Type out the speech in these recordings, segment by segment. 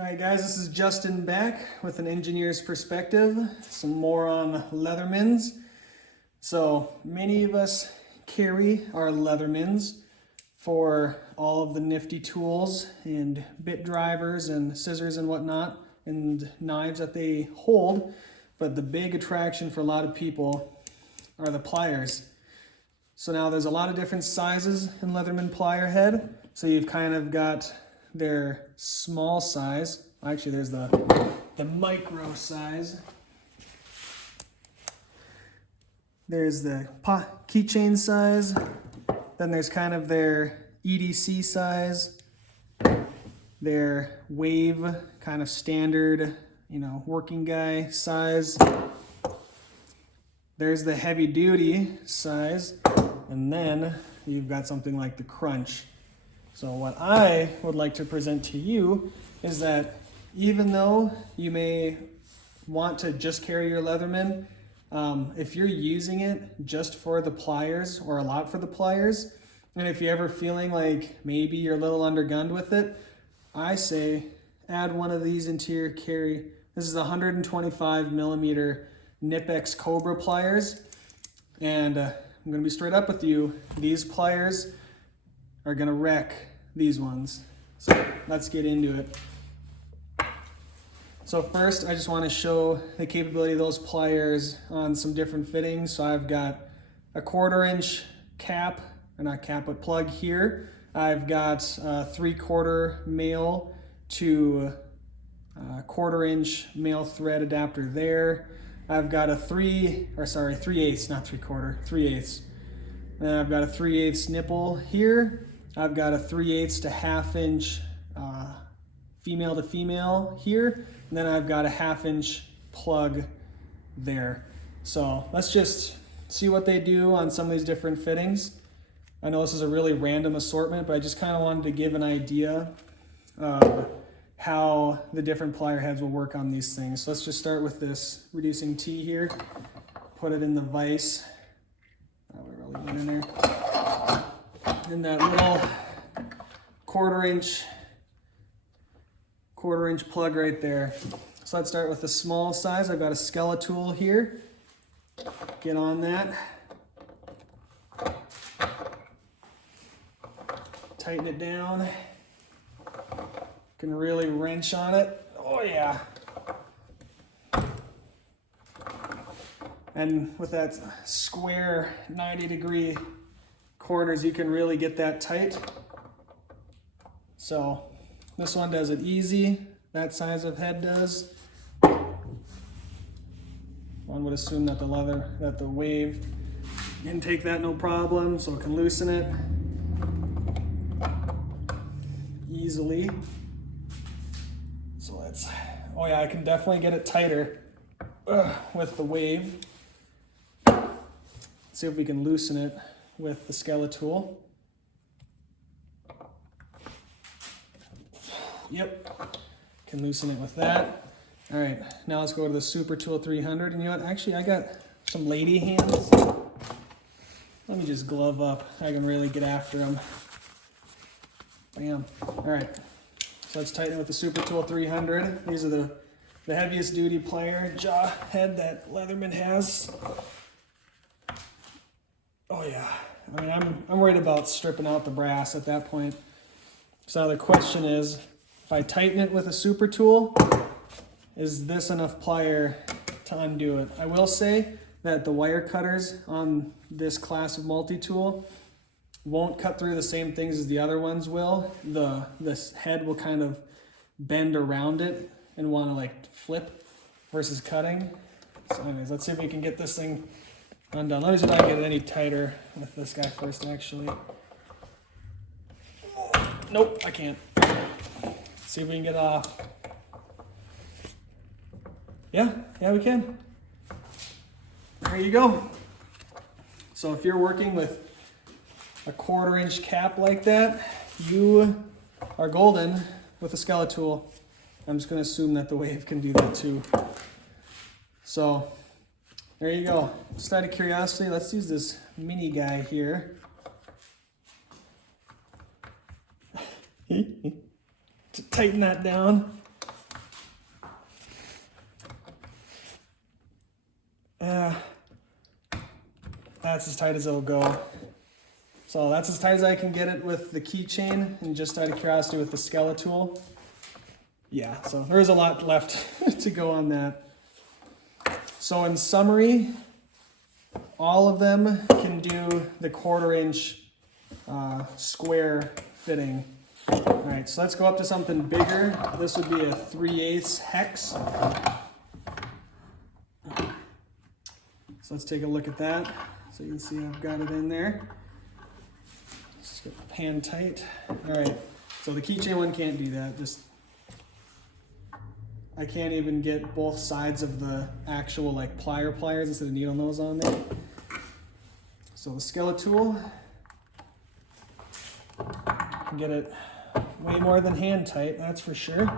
Alright guys, this is Justin back with an engineer's perspective, some more on Leathermans. So many of us carry our Leathermans for all of the nifty tools and bit drivers and scissors and whatnot and knives that they hold, but the big attraction for a lot of people are the pliers. So now there's a lot of different sizes in Leatherman plier head. So you've kind of got their small size. Actually, there's the micro size. There's the keychain size. Then there's kind of their EDC size. Their wave, kind of standard, working guy size. There's the heavy duty size. And then you've got something like the crunch. So what I would like to present to you is that even though you may want to just carry your Leatherman, if you're using it just for the pliers or a lot for the pliers, and if you're ever feeling like maybe you're a little undergunned with it, I say add one of these into your carry. This is 125 millimeter Knipex Cobra pliers, and I'm going to be straight up with you. These pliers are going to wreck these ones. So let's get into it. So first, I just want to show the capability of those pliers on some different fittings. So I've got a 1/4 inch cap, or not cap, but plug here. I've got a 3/4 male to 1/4 inch male thread adapter there. I've got a 3/8, not 3/4, 3/8. Then I've got a 3/8 nipple here. I've got a 3/8 to 1/2 inch female to female here. And then I've got a 1/2 inch plug there. So let's just see what they do on some of these different fittings. I know this is a really random assortment, but I just kind of wanted to give an idea of how the different plier heads will work on these things. So let's just start with this reducing T here. Put it in the vise. Oh, we really went in there. And that little 1/4 inch plug right there. So let's start with the small size. I've got a Skeletool here. Get on that. Tighten it down. Can really wrench on it. Oh yeah. And with that square 90-degree corners, you can really get that tight. So this one does it easy. That size of head does. One would assume that the wave can take that no problem, so it can loosen it easily. So oh yeah, I can definitely get it tighter with the wave. Let's see if we can loosen it with the Skeletool. Yep, can loosen it with that. All right, now let's go to the Super Tool 300. And you know what, actually I got some lady hands. Let me just glove up. I can really get after them. Bam. All right, so let's tighten it with the Super Tool 300. These are the heaviest duty plier jaw head that Leatherman has. Oh yeah, I mean, I'm worried about stripping out the brass at that point. So the question is, if I tighten it with a Super Tool, is this enough plier to undo it? I will say that the wire cutters on this class of multi-tool won't cut through the same things as the other ones will. This head will kind of bend around it and want to like flip versus cutting. So anyways, let's see if we can get this thing undone. Let me see if I can get it any tighter with this guy first, actually. Nope, I can't. See if we can get it off. Yeah, we can. There you go. So if you're working with a 1/4 inch cap like that, you are golden with a Skeletool. I'm just going to assume that the wave can do that too. So there you go. Just out of curiosity, let's use this mini guy here. To tighten that down. Yeah, that's as tight as it'll go. So that's as tight as I can get it with the keychain, and just out of curiosity with the Skeletool. Yeah, so there's a lot left to go on that. So in summary, all of them can do the 1/4 inch square fitting. All right, so let's go up to something bigger. This would be a 3/8 hex. So let's take a look at that. So you can see I've got it in there. Just get the pan tight. All right, so the keychain one can't do that. I can't even get both sides of the actual like pliers instead of needle nose on there. So the Skeletool, can get it way more than hand tight, that's for sure.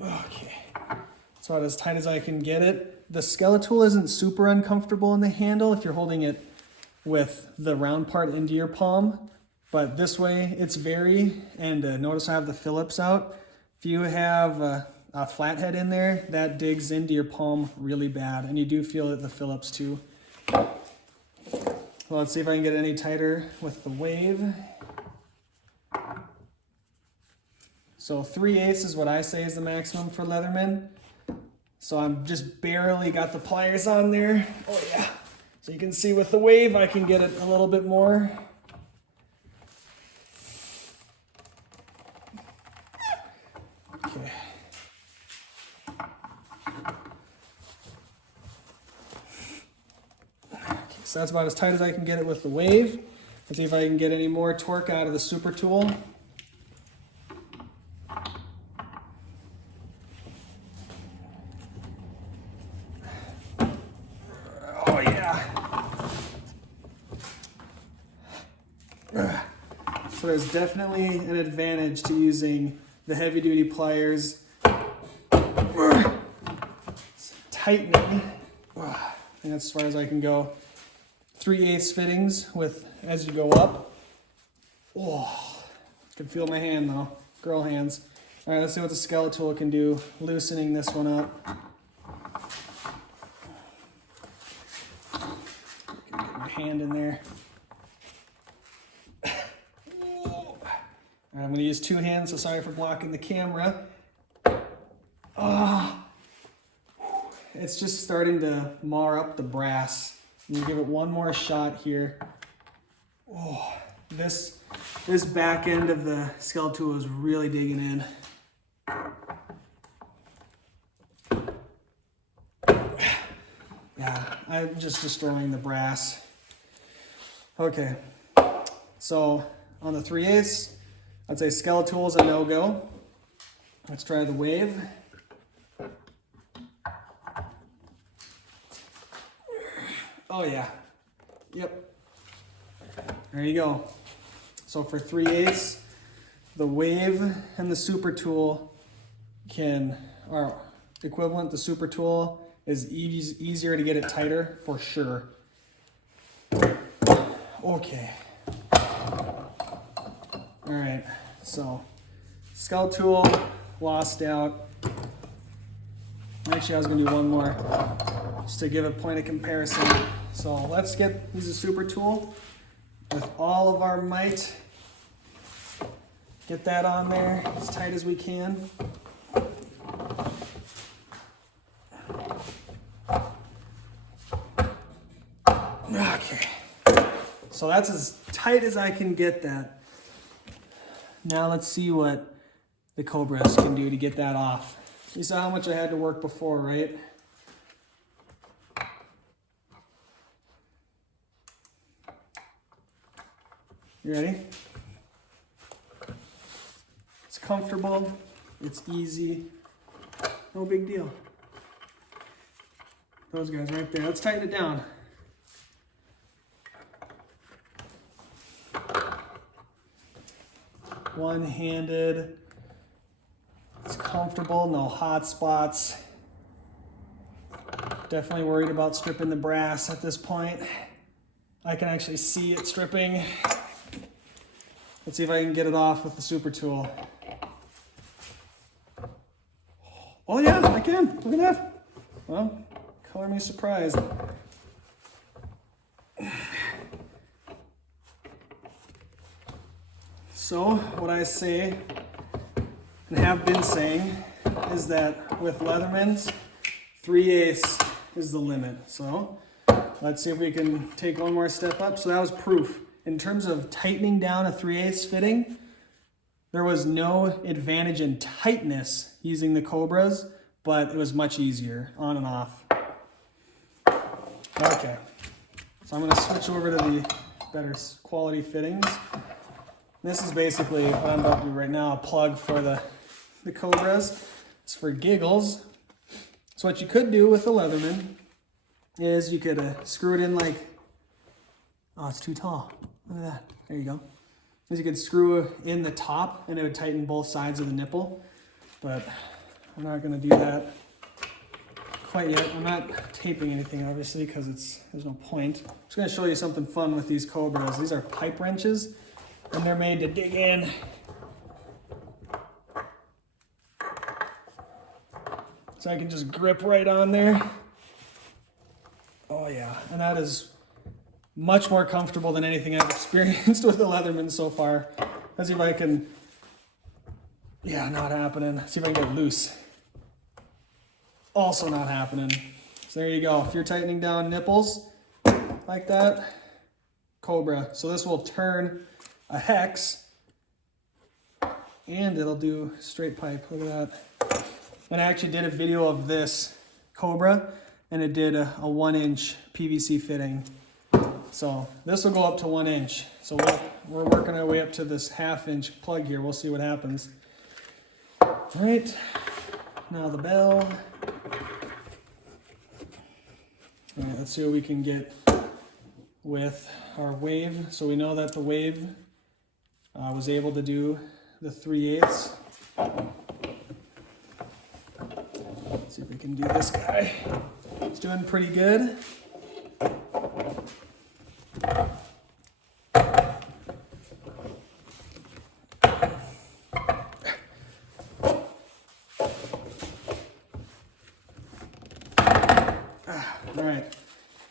Okay, it's about as tight as I can get it. The Skeletool isn't super uncomfortable in the handle if you're holding it with the round part into your palm, but this way it's very, and notice I have the Phillips out. If you have a flathead in there, that digs into your palm really bad, and you do feel it, the Phillips too. Well, let's see if I can get it any tighter with the wave. So 3/8 is what I say is the maximum for Leatherman. So I'm just barely got the pliers on there. Oh yeah. So you can see with the wave, I can get it a little bit more. Okay. So that's about as tight as I can get it with the wave. Let's see if I can get any more torque out of the super tool. Oh yeah. So there's definitely an advantage to using the heavy duty pliers. Tightening. I think that's as far as I can go. 3/8 fittings with as you go up. Oh, I can feel my hand though. Girl hands. All right, let's see what the Skeletool can do. Loosening this one up. Get my hand in there. All right, I'm going to use 2 hands, so sorry for blocking the camera. Oh, it's just starting to mar up the brass. You give it one more shot here. Oh, this back end of the Skeletool is really digging in. Yeah, I'm just destroying the brass. Okay, so on the 3/8, I'd say Skeletool is a no-go. Let's try the wave. Oh yeah, yep, there you go. So for 3/8, the wave and the super tool are equivalent. The super tool is easier to get it tighter for sure. Okay. All right, so Skeletool lost out. Actually, I was gonna do one more just to give a point of comparison. So let's use a super tool with all of our might. Get that on there as tight as we can. Okay, so that's as tight as I can get that. Now let's see what the Cobras can do to get that off. You saw how much I had to work before, right? You ready? It's comfortable, it's easy, no big deal. Those guys right there, let's tighten it down. One-handed, it's comfortable, no hot spots. Definitely worried about stripping the brass at this point. I can actually see it stripping. Let's see if I can get it off with the super tool. Oh yeah, I can. Look at that. Well, color me surprised. So what I say and have been saying is that with Leathermans, 3/8 is the limit. So let's see if we can take one more step up. So that was proof. In terms of tightening down a 3/8 fitting, there was no advantage in tightness using the Cobras, but it was much easier on and off. Okay, so I'm gonna switch over to the better quality fittings. This is basically what I'm about to do right now, a plug for the Cobras. It's for giggles. So what you could do with the Leatherman is you could screw it in like, oh, it's too tall. Look at that. There you go. Is you could screw in the top and it would tighten both sides of the nipple, but I'm not going to do that quite yet. I'm not taping anything obviously because there's no point. I'm just going to show you something fun with these Cobras. These are pipe wrenches and they're made to dig in. So I can just grip right on there. Oh yeah, and that is much more comfortable than anything I've experienced with the Leatherman so far. Let's see if I can, yeah, not happening. See if I can get loose. Also not happening. So there you go. If you're tightening down nipples like that, Cobra. So this will turn a hex and it'll do straight pipe. Look at that. And I actually did a video of this Cobra and it did a 1-inch PVC fitting. So this will go up to 1 inch. So we're working our way up to this 1/2-inch plug here. We'll see what happens. All right, now the bell. All right, let's see what we can get with our wave. So we know that the wave was able to do the 3/8. Let's see if we can do this guy. It's doing pretty good. All right,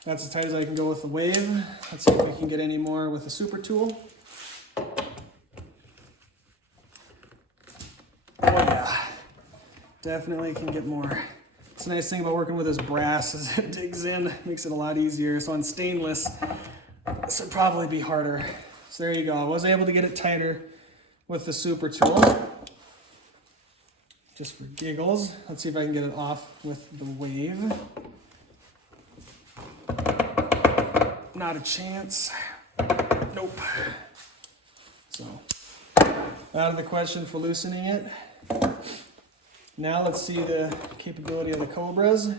that's as tight as I can go with the wave. Let's see if we can get any more with the super tool. Oh yeah, definitely can get more. It's a nice thing about working with this brass is it digs in, makes it a lot easier. So on stainless, this would probably be harder. So there you go. I was able to get it tighter with the super tool. Just for giggles. Let's see if I can get it off with the wave. Not a chance. Nope. So, out of the question for loosening it. Now let's see the capability of the Cobras.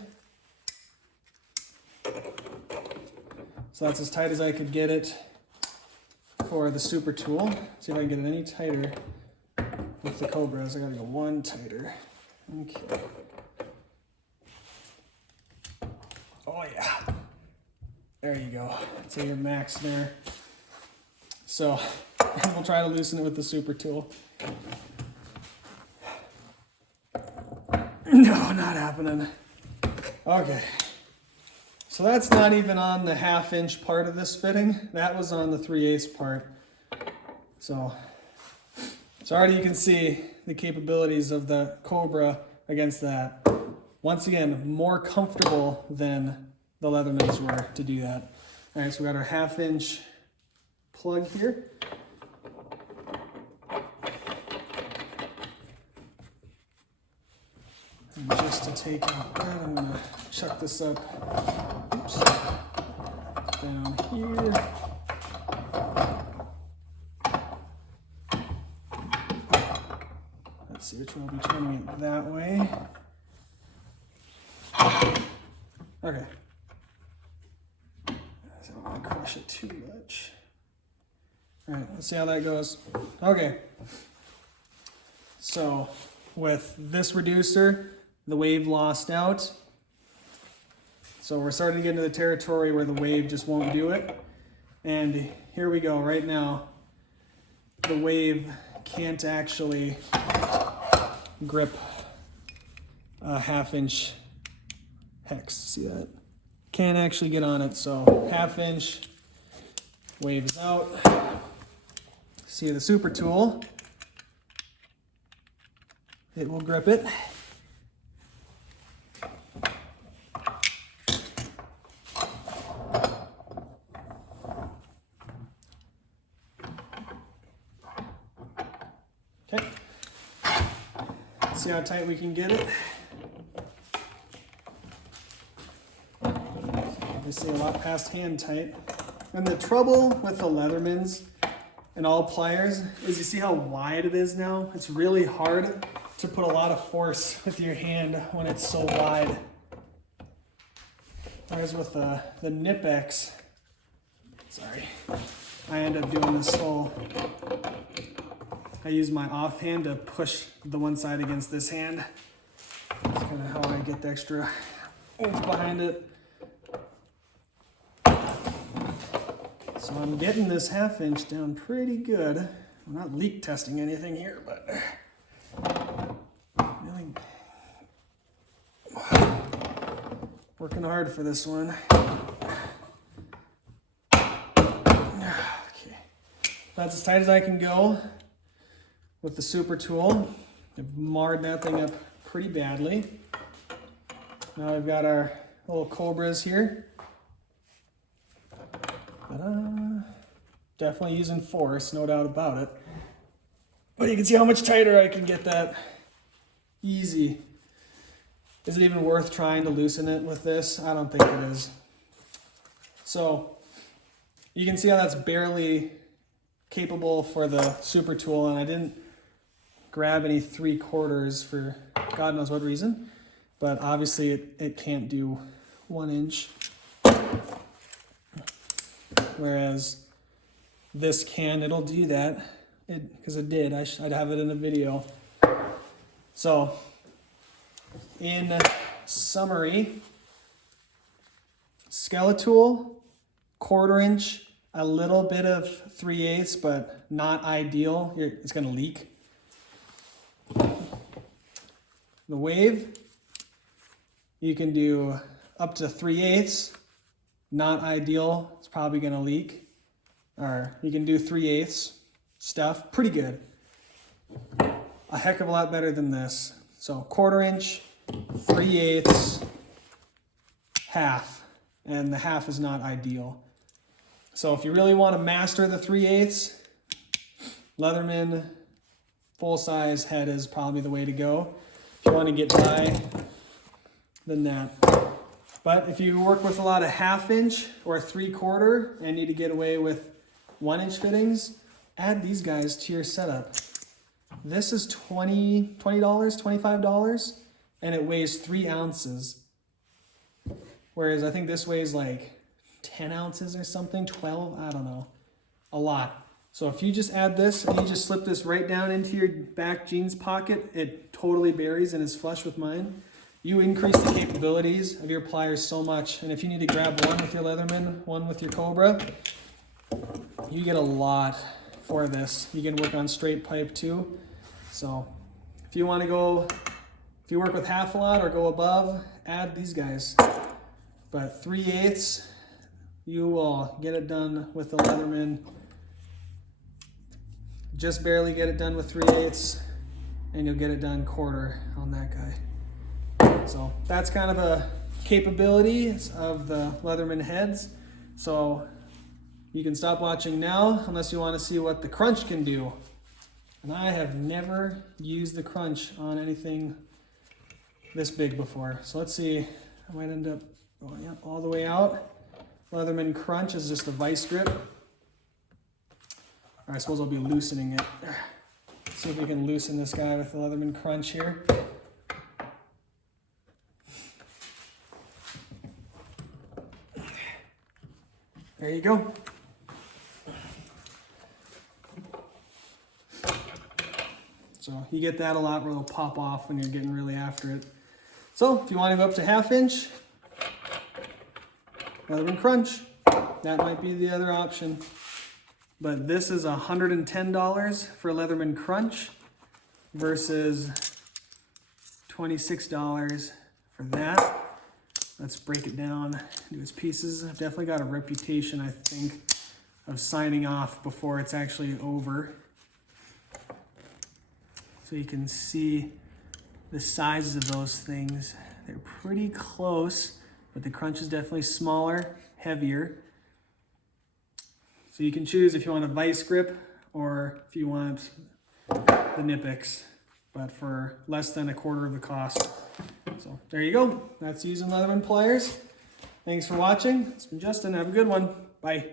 So that's as tight as I could get it for the super tool. See if I can get it any tighter with the Cobras. I gotta go one tighter. Okay. Oh yeah. There you go. So your max there. So we'll try to loosen it with the super tool. No, not happening. Okay. So that's not even on the 1/2-inch part of this fitting. That was on the 3/8 part. So already you can see the capabilities of the Cobra against that. Once again, more comfortable than the Leathermans were to do that. All right, so we got our 1/2-inch plug here. And just to take out that, I'm gonna chuck this up, oops, down here. Let's see which one will be turning it that way. Okay. So I don't want to crush it too much. All right, let's see how that goes. Okay. So with this reducer, the wave lost out. So we're starting to get into the territory where the wave just won't do it. And here we go right now. the Wave can't actually grip a 1/2 inch hex. See that? Can't actually get on it, so 1/2 inch, Wave is out. See the Super Tool, it will grip it. Okay, see how tight we can get it. Obviously a lot past hand tight. And the trouble with the Leathermans and all pliers is you see how wide it is now? It's really hard to put a lot of force with your hand when it's so wide. Whereas with the Knipex, sorry, I end up doing this whole, I use my offhand to push the one side against this hand. That's kind of how I get the extra oomph behind it. So I'm getting this 1/2 inch down pretty good. I'm not leak testing anything here, but really working hard for this one. Okay, that's as tight as I can go with the Super Tool. I've marred that thing up pretty badly. Now we've got our little Cobras here. Definitely using force, no doubt about it. But you can see how much tighter I can get that. Easy. Is it even worth trying to loosen it with this? I don't think it is. So you can see how that's barely capable for the Super Tool, and I didn't grab any 3/4 for God knows what reason. But obviously it can't do 1 inch. Whereas this can, it'll do that, because it did. I'd have it in a video. So, in summary, Skeletool, 1/4 inch, a little bit of 3/8, but not ideal. It's going to leak. The Wave, you can do up to 3/8. Not ideal, it's probably gonna leak. Or you can do 3/8 stuff, pretty good. A heck of a lot better than this. So 1/4 inch, 3/8, 1/2, and the 1/2 is not ideal. So if you really wanna master the 3/8, Leatherman full-size head is probably the way to go. If you wanna get by, then that. But if you work with a lot of 1/2 inch or 3/4 and need to get away with 1 inch fittings, add these guys to your setup. This is $20, $25, and it weighs 3 ounces. Whereas I think this weighs like 10 ounces or something, 12, I don't know, a lot. So if you just add this and you just slip this right down into your back jeans pocket, it totally buries and is flush with mine. You increase the capabilities of your pliers so much. And if you need to grab one with your Leatherman, one with your Cobra, you get a lot for this. You can work on straight pipe too. So if you want to go, if you work with 1/2 a lot or go above, add these guys. But 3/8, you will get it done with the Leatherman. Just barely get it done with 3/8, and you'll get it done 1/4 on that guy. So that's kind of a capability of the Leatherman heads. So you can stop watching now unless you want to see what the crunch can do. And I have never used the crunch on anything this big before. So let's see, I might end up going all the way out. Leatherman crunch is just a vice grip. Or I suppose I'll be loosening it. Let's see if we can loosen this guy with the Leatherman crunch here. There you go. So you get that a lot where it'll pop off when you're getting really after it. So if you want to go up to 1/2 inch, Leatherman crunch, that might be the other option. but this is $110 for Leatherman Crunch versus $26 for that. Let's break it down into its pieces. I've definitely got a reputation, I think, of signing off before it's actually over. So you can see the sizes of those things. They're pretty close, but the Crunch is definitely smaller, heavier. So you can choose if you want a vice grip or if you want the Knipex, but for less than a quarter of the cost. So there you go. That's using Leatherman Pliers. Thanks for watching. It's been Justin. Have a good one. Bye.